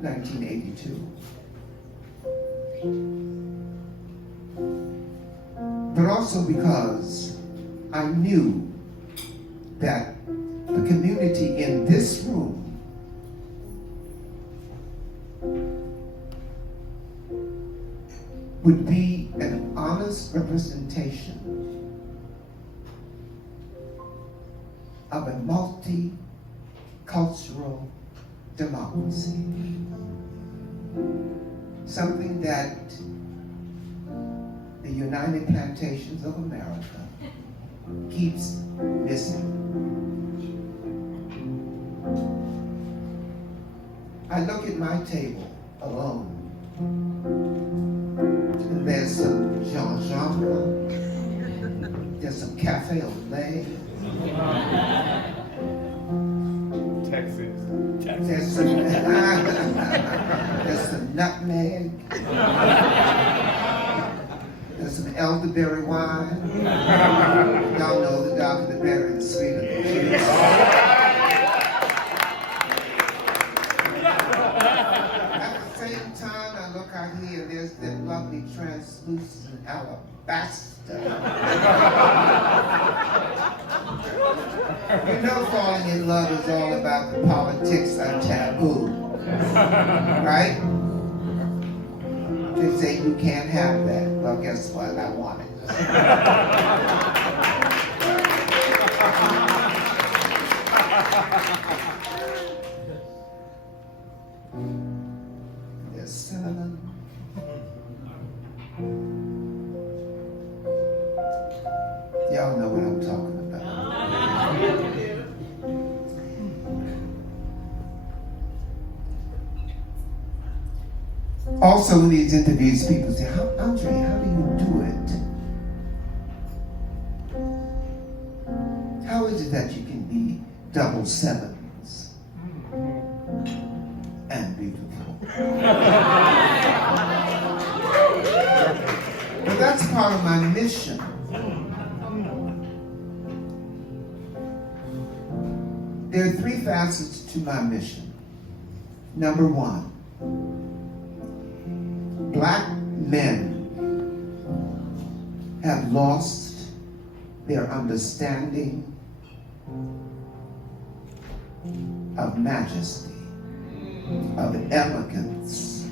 1982. But also because I knew that the community in this room would be an honest representation of a multicultural democracy. Something that the United Plantations of America keeps missing. I look at my table alone, and there's some Jean-Jacques, there's some Cafe au Lait, Texas. there's some nutmeg, there's some elderberry wine. Y'all know the darker the berry, the sweeter the juice. At the same time, I look out here, there's that lovely translucent alabaster. You know falling in love is all about the politics of taboo. Right? They say you can't have that. Well, guess what? I want it. Yes, cinnamon. Y'all know what I'm talking about. Also, in these interviews, people say, Andre, how do you do it? How is it that you can be double sevens and beautiful? But that's part of my mission. There are 3 facets to my mission. Number 1, black men have lost their understanding of majesty, of elegance.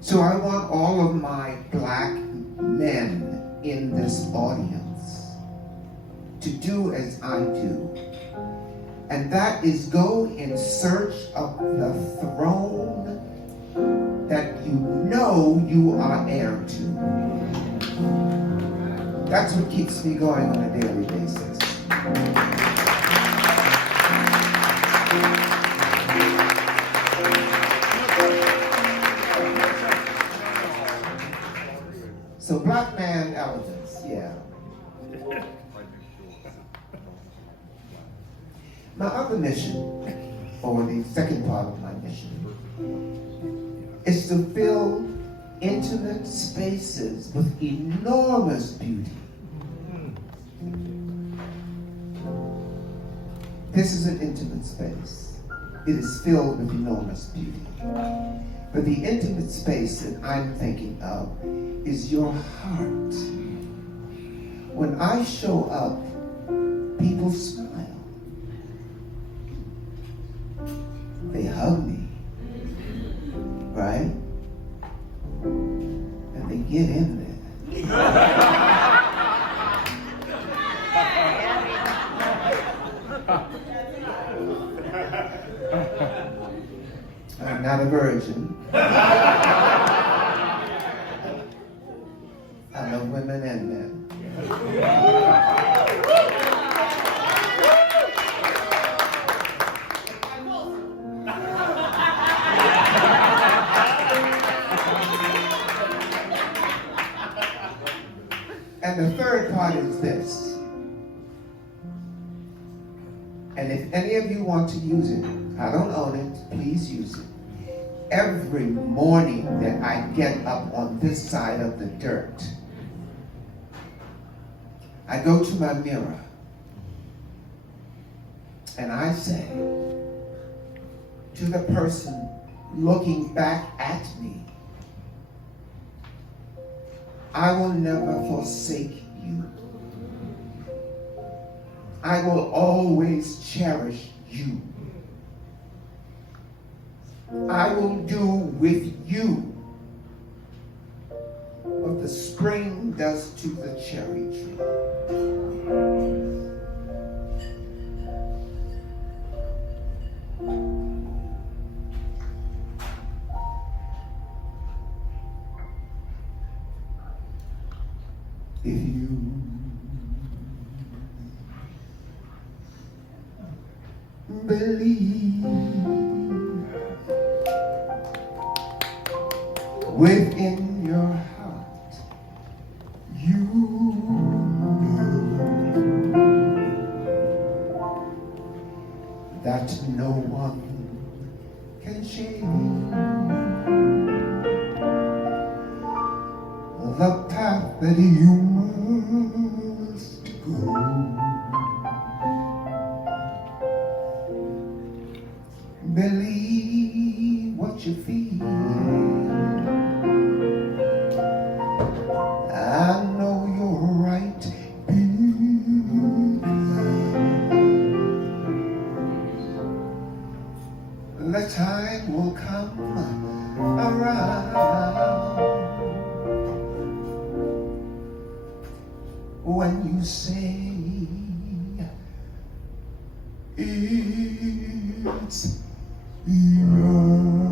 So I want all of my black men in this audience to do as I do. And that is go in search of the throne that you know you are heir to. That's what keeps me going on a daily basis. So black man elegance, yeah. My other mission, or the second part of my mission, is to fill intimate spaces with enormous beauty. This is an intimate space. It is filled with enormous beauty. But the intimate space that I'm thinking of is your heart. When I show up, people smile. They hug me, right? And they get in there. I'm not a virgin. I love women and men. And the third part is this. And if any of you want to use it, I don't own it, please use it. Every morning that I get up on this side of the dirt, I go to my mirror and I say to the person looking back at me, I will never forsake you. I will always cherish you. I will do with you what the spring does to the cherry tree. If you believe within your heart, you know that no one can change the path that you must go. Believe what you feel. I know you're right. Believe when you say it's enough.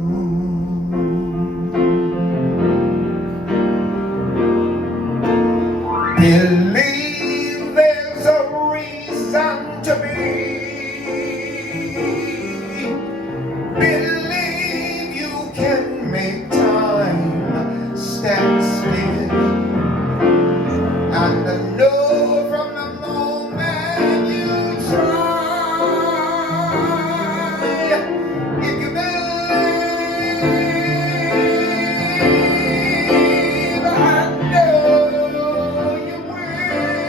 Believe there's a reason to be. Believe you can make time stand still. And I know from the moment you try, if you believe, I know you will.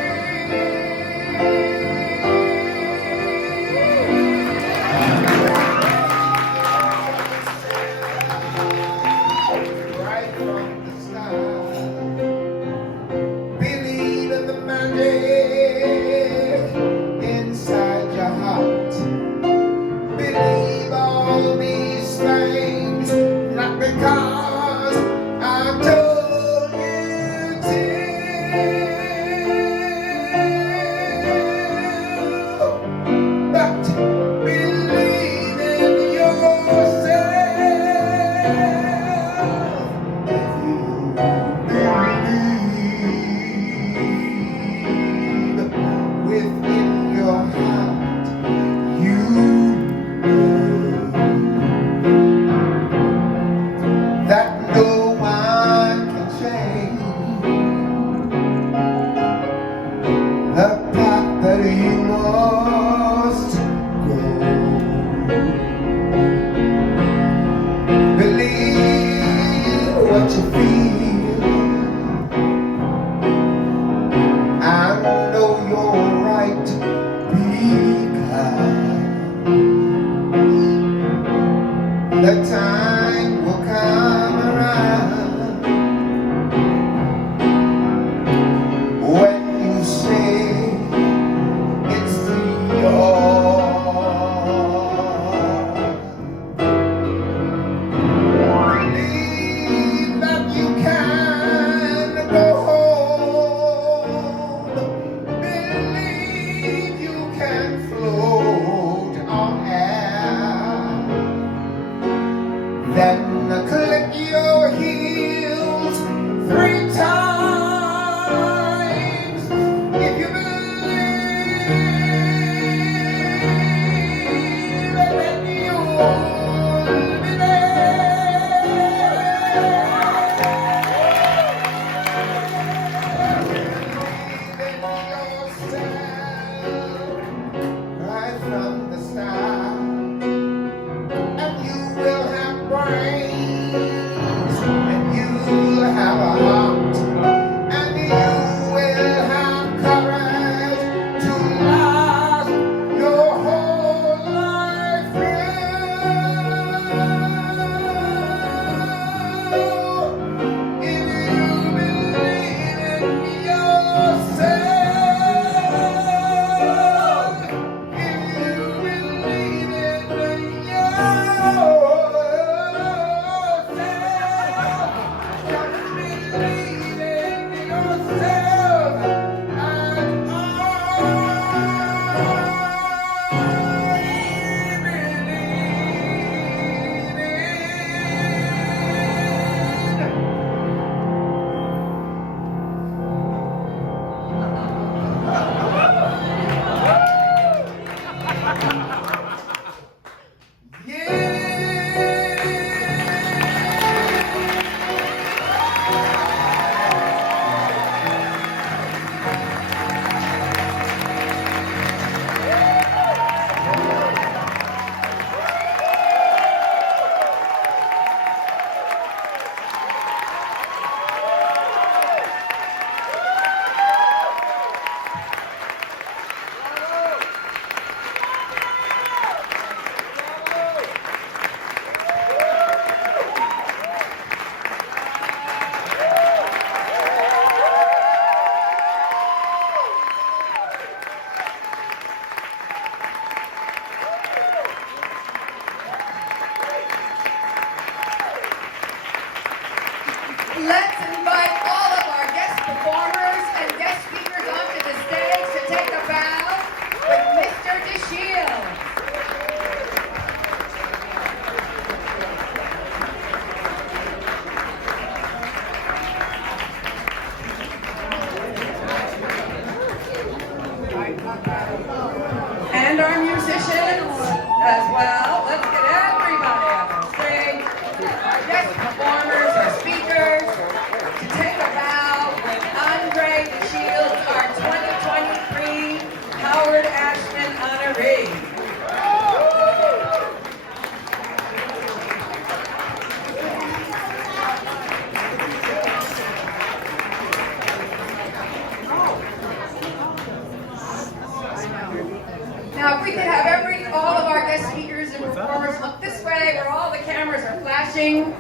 interesting.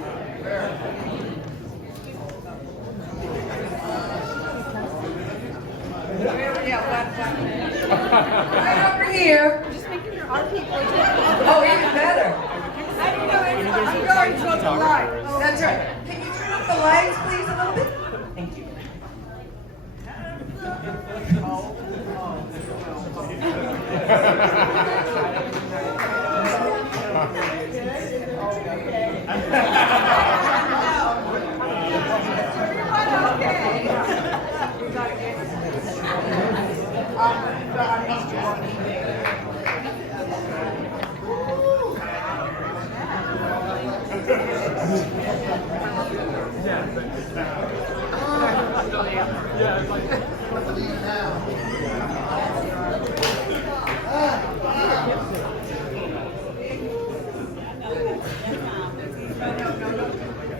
Right over here. Just making sure our people are Oh, even better. I'm going to the light. That's right. Can you turn up the lights, please, a little bit? Thank you.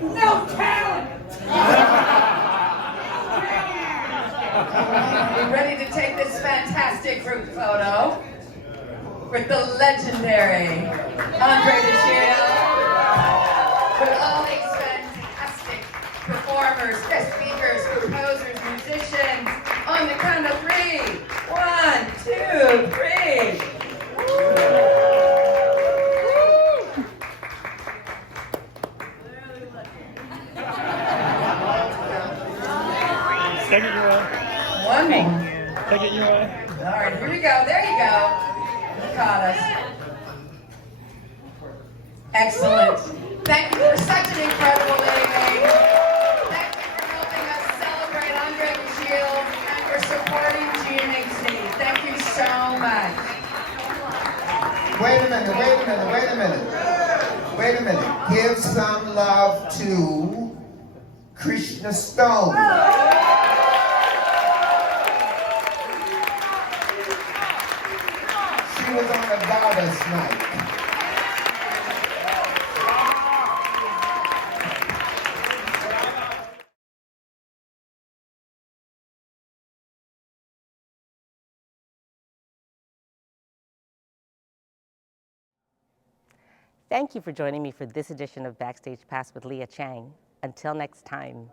No talent! We're ready to take this fantastic group photo with the legendary Andre DeShiel, with all these fantastic performers, guest speakers, composers, musicians, on the count of 3. 1, 2, 3. Second row. One more. Second row. All right, here we go. There you go. You caught us. Excellent. Thank you for such an incredible evening. Thank you for helping us celebrate Andre DeShiel and for supporting GMHC. Thank you so much. Wait a minute. Give some love to Krishna Stone. She was on the Goddess night. Thank you for joining me for this edition of Backstage Pass with Leah Chang. Until next time.